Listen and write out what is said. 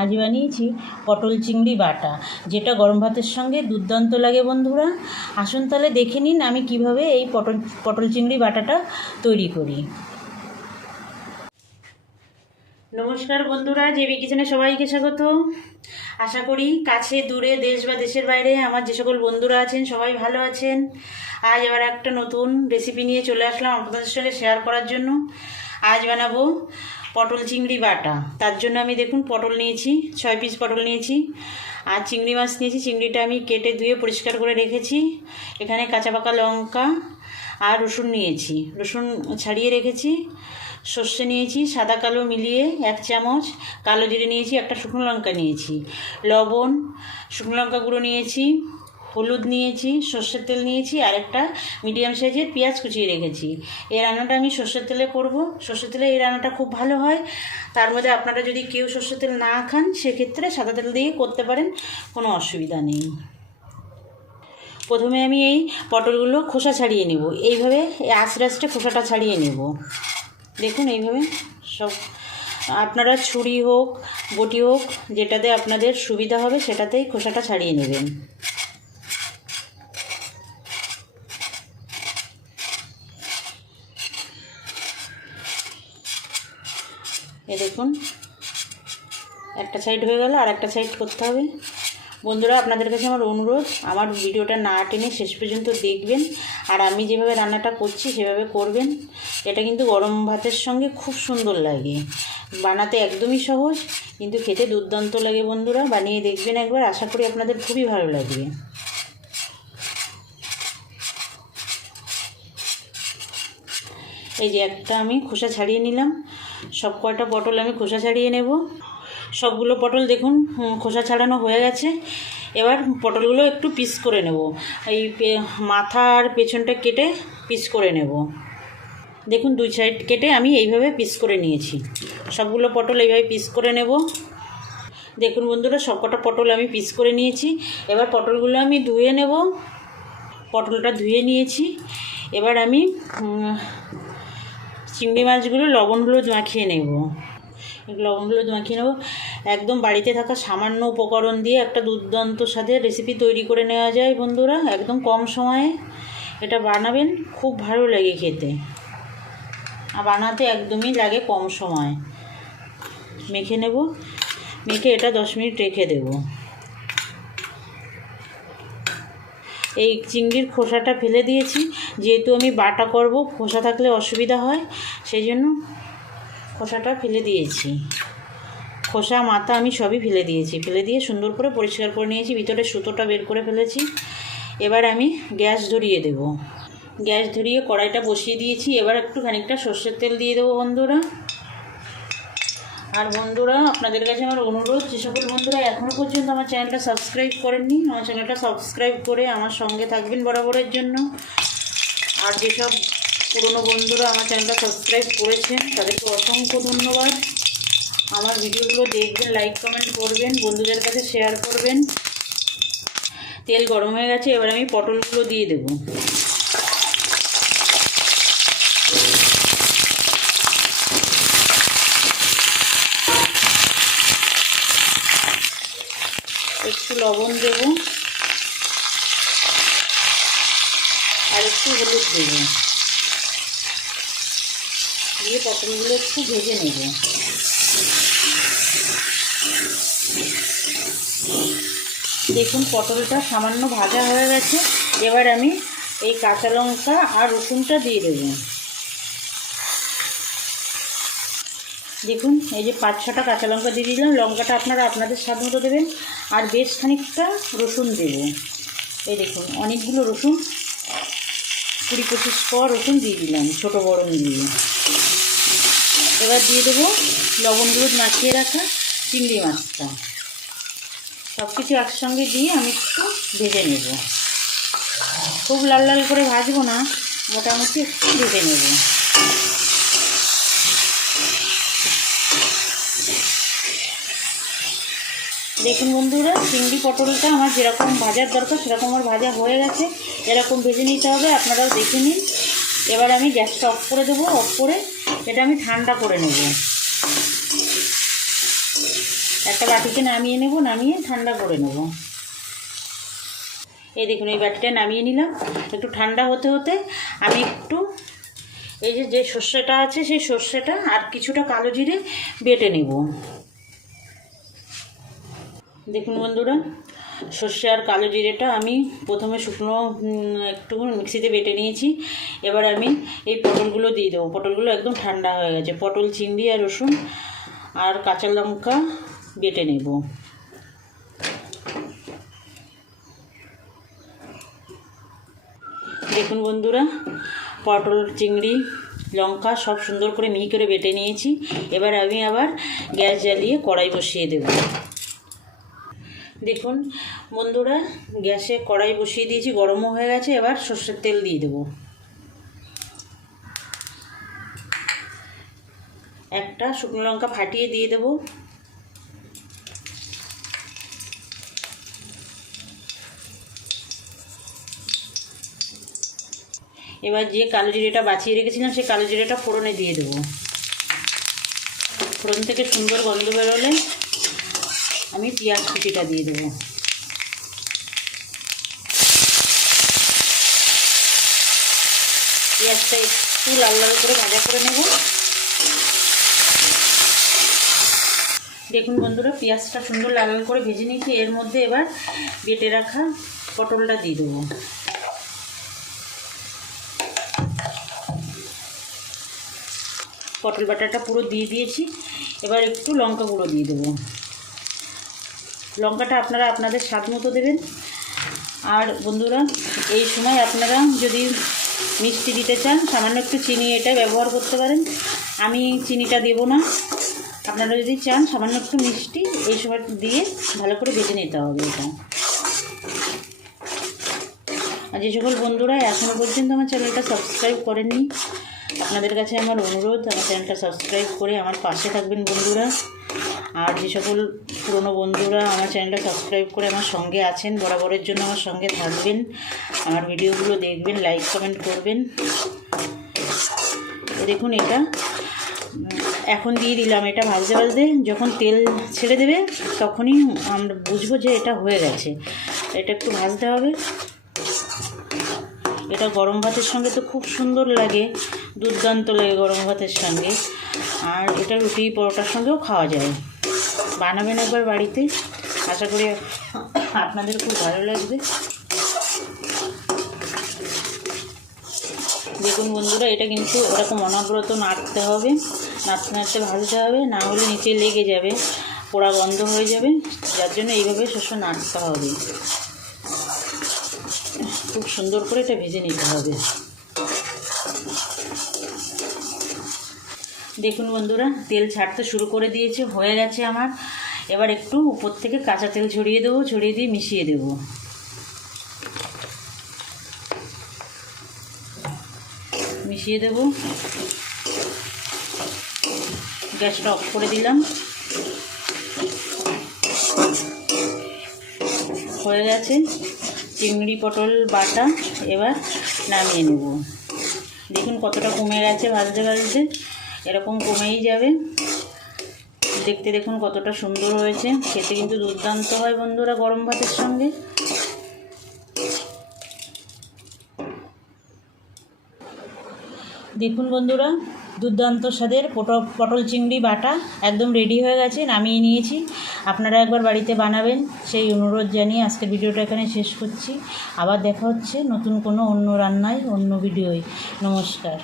আজ বানিয়েছি পটল চিংড়ি বাটা, যেটা গরম ভাতের সঙ্গে দুর্দান্ত লাগে বন্ধুরা। আসুন তাহলে দেখে নিন আমি কিভাবে এই পটল চিংড়ি বাটাটা তৈরি করি। নমস্কার বন্ধুরা, জেবি কিচেনে সবাইকে স্বাগত। আশা করি কাছে দূরে দেশ বা দেশের বাইরে আমার যে সকল বন্ধুরা আছেন সবাই ভালো আছেন। আজ আবার একটা নতুন রেসিপি নিয়ে চলে আসলাম আপনাদের সঙ্গে শেয়ার করার জন্য। আজ বানাবো পটল চিংড়ি বাটা। তার জন্য আমি দেখুন পটল নিয়েছি, 6 পিস পটল নিয়েছি, আর চিংড়ি মাছ নিয়েছি। চিংড়িটা আমি কেটে ধুয়ে পরিষ্কার করে রেখেছি। এখানে কাঁচা পাকা লঙ্কা আর রসুন নিয়েছি, রসুন ছাড়িয়ে রেখেছি। সর্ষে নিয়েছি সাদা কালো মিলিয়ে 1 চামচ, কালো জিরে নিয়েছি, একটা শুকনো লঙ্কা নিয়েছি, লবণ, শুকনো লঙ্কা গুঁড়ো নিয়েছি, হলুদ নিয়েছি, সর্ষের তেল নিয়েছি, আর একটা মিডিয়াম সাইজের পেঁয়াজ কুচিয়ে রেখেছি। এই রান্নাটা আমি সর্ষের তেলে করব। সর্ষের তেলে এই রান্নাটা খুব ভালো হয়। তার মধ্যে আপনারা যদি কেউ সর্ষের তেল না খান সেক্ষেত্রে সাদা তেল দিয়ে করতে পারেন, কোনো অসুবিধা নেই। প্রথমে আমি এই পটলগুলো খোসা ছাড়িয়ে নেব। এইভাবে আস্তে আস্তে খোসাটা ছাড়িয়ে নেব। দেখুন এইভাবে সব, আপনারা ছুরি হোক বটি হোক যেটাতে আপনাদের সুবিধা হবে সেটাতেই খোসাটা ছাড়িয়ে নেবেন। এ দেখুন একটা সাইড হয়ে গেল, আর একটা সাইড করতে হবে। বন্ধুরা, আপনাদের কাছে আমার অনুরোধ, আমার ভিডিওটা না টেনে শেষ পর্যন্ত দেখবেন, আর আমি যেভাবে রান্নাটা করছি সেভাবে করবেন। এটা কিন্তু গরম ভাতের সঙ্গে খুব সুন্দর লাগে, বানাতে একদমই সহজ, কিন্তু খেতে দুর্দান্ত লাগে। বন্ধুরা বানিয়ে দেখবেন একবার, আশা করি আপনাদের খুবই ভালো লাগবে। এই যে একটা আমি খোসা ছাড়িয়ে নিলাম, সব কয়টা পটল আমি খোসা ছাড়িয়ে নেব। সবগুলো পটল দেখুন খোসা ছাড়ানো হয়ে গেছে। এবার পটলগুলো একটু পিস করে নেব। এই মাথা আর পেছনটা কেটে পিস করে নেব। দেখুন 2 সাইড কেটে আমি এইভাবে পিস করে নিয়েছি। সবগুলো পটল এইভাবে পিস করে নেব। দেখুন বন্ধুরা, সবকটা পটল আমি পিস করে নিয়েছি। এবার পটলগুলো আমি ধুয়ে নেব। পটলটা ধুয়ে নিয়েছি। এবার আমি চিংড়ি মাছগুলো লবণ হলুদ মাখিয়ে নেব। লবণ হলুদ মাখিয়ে নেব। একদম বাড়িতে থাকা সামান্য উপকরণ দিয়ে একটা দুর্দান্ত স্বাদের রেসিপি তৈরি করে নেওয়া যায় বন্ধুরা, একদম কম সময়ে। এটা বানাবেন, খুব ভালো লাগে খেতে, আর বানাতে একদমই লাগে কম সময়। মেখে নেব, মেখে এটা 10 মিনিট রেখে দেব। এই চিংড়ির খোসাটা ফেলে দিয়েছি, যেহেতু আমি বাটা করব, খোসা থাকলে অসুবিধা হয়, সেই জন্য খোসাটা ফেলে দিয়েছি। খোসা মাথা আমি সবই ফেলে দিয়েছি। ফেলে দিয়ে সুন্দর করে পরিষ্কার করে নিয়েছি, ভিতরে সুতোটা বের করে ফেলেছি। এবার আমি গ্যাস ধরিয়ে দেব। গ্যাস ধরিয়ে কড়াইটা বসিয়ে দিয়েছি। এবার একটু খানিকটা সর্ষের তেল দিয়ে দেবো বন্ধুরা। আর বন্ধুরা, আপনাদের কাছে আমার অনুরোধ, যে সকল বন্ধুরা এখনও পর্যন্ত আমার চ্যানেলটা সাবস্ক্রাইব করেননি, আমার চ্যানেলটা সাবস্ক্রাইব করে আমার সঙ্গে থাকবেন বরাবরের জন্য। আর যেসব পুরনো বন্ধুরা আমার চ্যানেলটা সাবস্ক্রাইব করেছেন তাদেরকে অসংখ্য ধন্যবাদ। আমার ভিডিওগুলো দেখবেন, লাইক কমেন্ট করবেন, বন্ধুদের কাছে শেয়ার করবেন। তেল গরম হয়ে গেছে, এবার আমি পটলগুলো দিয়ে দেব। একটু লবণ দেব আর একটু হলুদ দেব, দিয়ে পটলগুলো একটু ভেজে নেব। দেখুন পটলটা সামান্য ভাজা হয়ে গেছে। এবার আমি এই কাঁচা লঙ্কা আর রসুনটা দিয়ে দেব। দেখুন এই যে 5-6টা কাঁচা লঙ্কা দিয়ে দিলাম। লঙ্কাটা আপনারা আপনাদের স্বাদ মতো দেবেন, আর বেশ খানিকটা রসুন দেব। এই দেখুন অনেকগুলো রসুন, 20-25 কোয়া রসুন দিয়ে দিলাম, ছোটো বড় মিলিয়ে। এবার দিয়ে দেবো লবণ হলুদ মাখিয়ে রাখা চিংড়ি মাছটা। সব কিছু একসঙ্গে দিয়ে আমি একটু ভেজে নেব। খুব লাল লাল করে ভাজবো না, মোটামুটি একটু ভেজে নেব। দেখুন বন্ধুরা, চিংড়ি পটলটা আমার যেরকম ভাজার দরকার সেরকম আমার ভাজা হয়ে গেছে। এরকম ভেজে নিতে হবে, আপনারাও দেখে নিন। এবার আমি গ্যাসটা অফ করে দেবো। অফ করে এটা আমি ঠান্ডা করে নেব। একটা বাটিতে নামিয়ে নেব, নামিয়ে ঠান্ডা করে নেব। এই দেখুন এই বাটিটা নামিয়ে নিলাম। একটু ঠান্ডা হতে হতে আমি একটু এই যে সর্ষেটা আছে সেই সর্ষেটা আর কিছুটা কালো জিরে বেটে নেব। দেখুন বন্ধুরা, সর্ষে আর কালো জিরেটা আমি প্রথমে শুকনো একটু মিক্সিতে বেটে নিয়েছি। এবার আমি এই পটলগুলো দিয়ে দেবো। পটলগুলো একদম ঠান্ডা হয়ে গেছে। পটল, চিংড়ি আর রসুন আর কাঁচা লঙ্কা বেটে নেব। দেখুন বন্ধুরা, পটল, চিংড়ি, লঙ্কা সব সুন্দর করে মিহি করে বেটে নিয়েছি। এবার আমি আবার গ্যাস জ্বালিয়ে কড়াই বসিয়ে দেব। দেখুন বন্ধুরা, গ্যাসে কড়াই বসিয়ে দিয়েছি, গরমও হয়ে গেছে। এবার সর্ষের তেল দিয়ে দেব। একটা শুকনো লঙ্কা ফাটিয়ে দিয়ে দেব। এবার যে কালো জিরেটা বাছিয়ে রেখেছিলাম সেই কালো জিরেটা ফোড়নে দিয়ে দেবো। ফোড়ন থেকে সুন্দর গন্ধ বেরোলে আমি পেঁয়াজ কুচিটা দিয়ে দেবো। পেঁয়াজটা একটু লাল লাল করে ভাজা করে নেব। দেখুন বন্ধুরা, পেঁয়াজটা সুন্দর লাল লাল করে ভেজে নিয়েছি। এর মধ্যে এবার বেটে রাখা পটলটা দিয়ে দেবো। পটল বাটাটা পুরো দিয়ে দিয়েছি। এবার একটু লঙ্কা গুঁড়ো দিয়ে দেবো। লঙ্কাটা আপনারা আপনাদের স্বাদ মতো দেবেন। আর বন্ধুরা, এই সময় আপনারা যদি মিষ্টি দিতে চান সামান্য একটু চিনি এটা ব্যবহার করতে পারেন। আমি চিনিটা দেব না। আপনারা যদি চান সামান্য একটু মিষ্টি এই সময় দিয়ে ভালো করে ভেজে নিতে হবে এটা। আর যে সকল বন্ধুরা এখনও পর্যন্ত আমার চ্যানেলটা সাবস্ক্রাইব করেননি, আপনাদের কাছে আমার অনুরোধ আমার চ্যানেলটা সাবস্ক্রাইব করে আমার পাশে থাকবেন বন্ধুরা। আর যে সকল পুরনো বন্ধুরা আমার চ্যানেলটা সাবস্ক্রাইব করে আমার সঙ্গে আছেন, বরাবরের জন্য আমার সঙ্গে থাকবেন, আমার ভিডিওগুলো দেখবেন, লাইক কমেন্ট করবেন। দেখুন এটা এখন দিয়ে দিলাম। এটা ভাজতে ভাজতে যখন তেল ছেড়ে দেবে তখনই আমরা বুঝবো যে এটা হয়ে গেছে। এটা একটু ভাজতে হবে। এটা গরম ভাতের সঙ্গে তো খুব সুন্দর লাগে, দুর্দান্ত লাগে গরম ভাতের সঙ্গে। আর এটা রুটি পরোটার সঙ্গেও খাওয়া যায়। বানাবেন একবার বাড়িতে, আশা করি আপনাদের খুব ভালো লাগবে। দেখুন বন্ধুরা, এটা কিন্তু এরকম অনবরত নাড়তে হবে, নাড়তে নাড়তে ভাজতে হবে, না হলে নিচে লেগে যাবে, পোড়া গন্ধ হয়ে যাবে। যার জন্য এইভাবে শস্য নাড়তে হবে। খুব সুন্দর করে এটা ভেজে নিতে হবে। দেখুন বন্ধুরা, তেল ছাড়তে শুরু করে দিয়েছে, হয়ে গেছে আমার। এবার একটু উপর থেকে কাঁচা তেল ছড়িয়ে দেবো, ছড়িয়ে দিয়ে মিশিয়ে দেব। মিশিয়ে দেব। গ্যাসটা অফ করে দিলাম। হয়ে গেছে চিংড়ি পটল বাটা। এবার নামিয়ে নেব। দেখুন কতটা কমে গেছে ভাজতে ভাজতে, এরকম কমেই যাবে। দেখতে দেখুন কতটা সুন্দর হয়েছে, খেতে কিন্তু দুর্দান্ত হয় বন্ধুরা গরম ভাতের সঙ্গে। দেখুন বন্ধুরা, দুর্দান্ত স্বাদের পটল চিংড়ি বাটা একদম রেডি হয়ে গেছে, নামিয়ে নিয়েছি। আপনারা একবার বাড়িতে বানাবেন সেই অনুরোধ জানিয়ে আজকের ভিডিওটা এখানে শেষ করছি। আবার দেখা হচ্ছে নতুন কোনো অন্য রান্নায়, অন্য ভিডিওয়। নমস্কার।